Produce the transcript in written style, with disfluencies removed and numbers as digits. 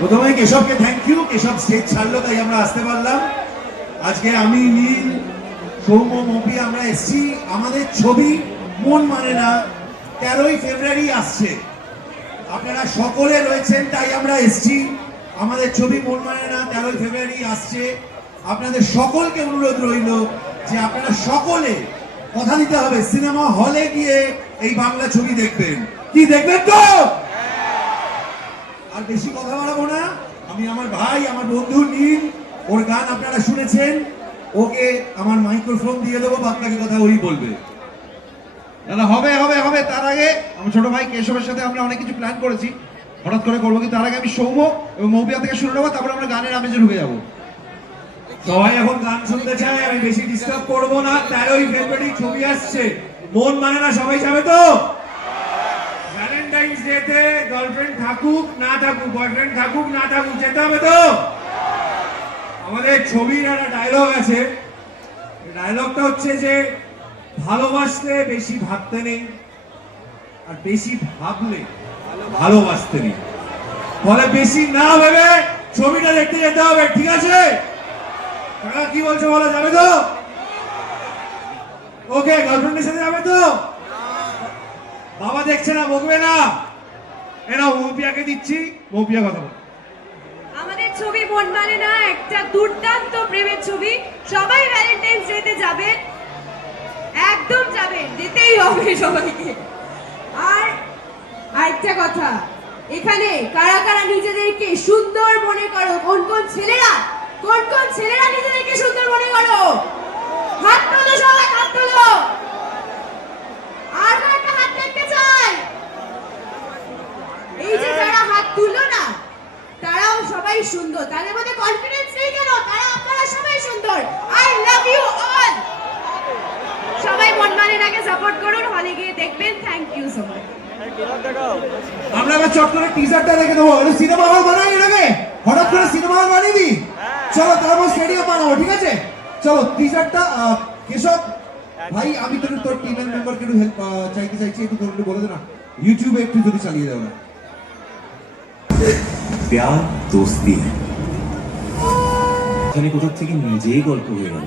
প্রথমে কেশবকে thank you. Keshab stage ছাড়লো তাই আমরা আসতে পারলাম। আজকে আমি নীল, সৌম্য, মপি আমরা এসছি। আমাদের ছবি মন মানে না 13ই ফেব্রুয়ারি আসছে। আপনারা সকলে রয়েছেন তাই আমরা এসছি। আমাদের ছবি মন মানে না 13ই ফেব্রুয়ারি আসছে। আপনাদের সকলকে অনুরোধ রইল যে আপনারা সকলে কথা দিতে হবে সিনেমা হলে গিয়ে এই বাংলা ছবি দেখবেন। কি দেখবেন তো? আর বেশি কথা বাড়াবো না। আমি আমার ভাই, আমার বন্ধু নীল, ওর গান আপনারা শুনেছেন। ওকে আমার মাইক্রোফোন দিয়ে দেবো, বাকি কথা ওই বলবে। না হবে হবে হবে। তার আগে আমার ছোট ভাই কেশবের সাথে আমরা অনেক কিছু প্ল্যান করেছি, হঠাৎ করে করবো, কিন্তু তার আগে আমি সৌম্য এবং মৌপিয়া থেকে শুরু নেবো, তারপরে আমরা গানের আমেজে ঢুকে যাবো। সবাই এখন গান শুনতে চায়, আমি বেশি ডিস্টার্ব করবো না। 13ই ফেব্রুয়ারি ছবি আসছে, মন মানে না সবাই যাবে তো? ভ্যালেন্টাইন্স ডেতে গার্লফ্রেন্ড থাকুক না থাকুক, বয়ফ্রেন্ড থাকুক না থাকুক, যেতে হবে তো? আমাদের ছবির একটা ডায়লগ আছে। ডায়লগটা হচ্ছে যে ভালোবাসতে বেশি ভাবতে নেই, আর বেশি ভাবলে ভালোবাসতে নেই। ফলে বেশি না ভেবে ছবিটা দেখতে যেতে হবে, ঠিক আছে? কি বলছো বলো, যাবে তো? ওকে, গার্লফ্রেন্ডের সাথে যাবে তো? বাবা দেখছে না, বকবে না। এরা মৌপিয়াকে দিচ্ছি, মৌপিয়া কথা বল। আমাদের ছবি মন মানে না একটা দুর্দান্ত প্রেমের ছবি। সবাই ভ্যালেন্টাইন্স ডেতে যাবেন, একদম যাবেন, যেতেই হবে সবাইকে। আর আরেকটা কথা, এখানে কারা কারা নিজেদেরকে সুন্দর মনে করো? কোন কোন ছেলেরা নিজেদেরকে সুন্দর মনে করো? হাত তোলো, সবাই হাত তোলো। আর একটা হাত দেখতে চাই। এই যে যারা হাত তুললো না, তারাও সবাই সুন্দর। তাদের মধ্যে কনফিডেন্স নেই কেন? আপনারা সবাই সুন্দর। I love you all. সবাই মন মানে নাকে সাপোর্ট করুন, হলে গিয়ে দেখবেন। Thank you so much. আমরা এবার চট করে টিজারটা দেখে দেবো। সিনেমা হল বানাই এটাকে, হঠাৎ করে সিনেমা হল বানিয়ে দিই। চলো তারপর স্টেডিয়াম বানাবো, ঠিক আছে? চলো টিজারটা। কেশব ভাই, আমি তোর টিমের মেম্বারকে একটু হেল্প চাইতে চাইছি, একটু তোর একটু বলে দে না, ইউটিউবে একটু যদি চালিয়ে দাও না। প্যার দোস্তি এখানে কোথাও থেকে নিজেই গল্প হয়ে গেল।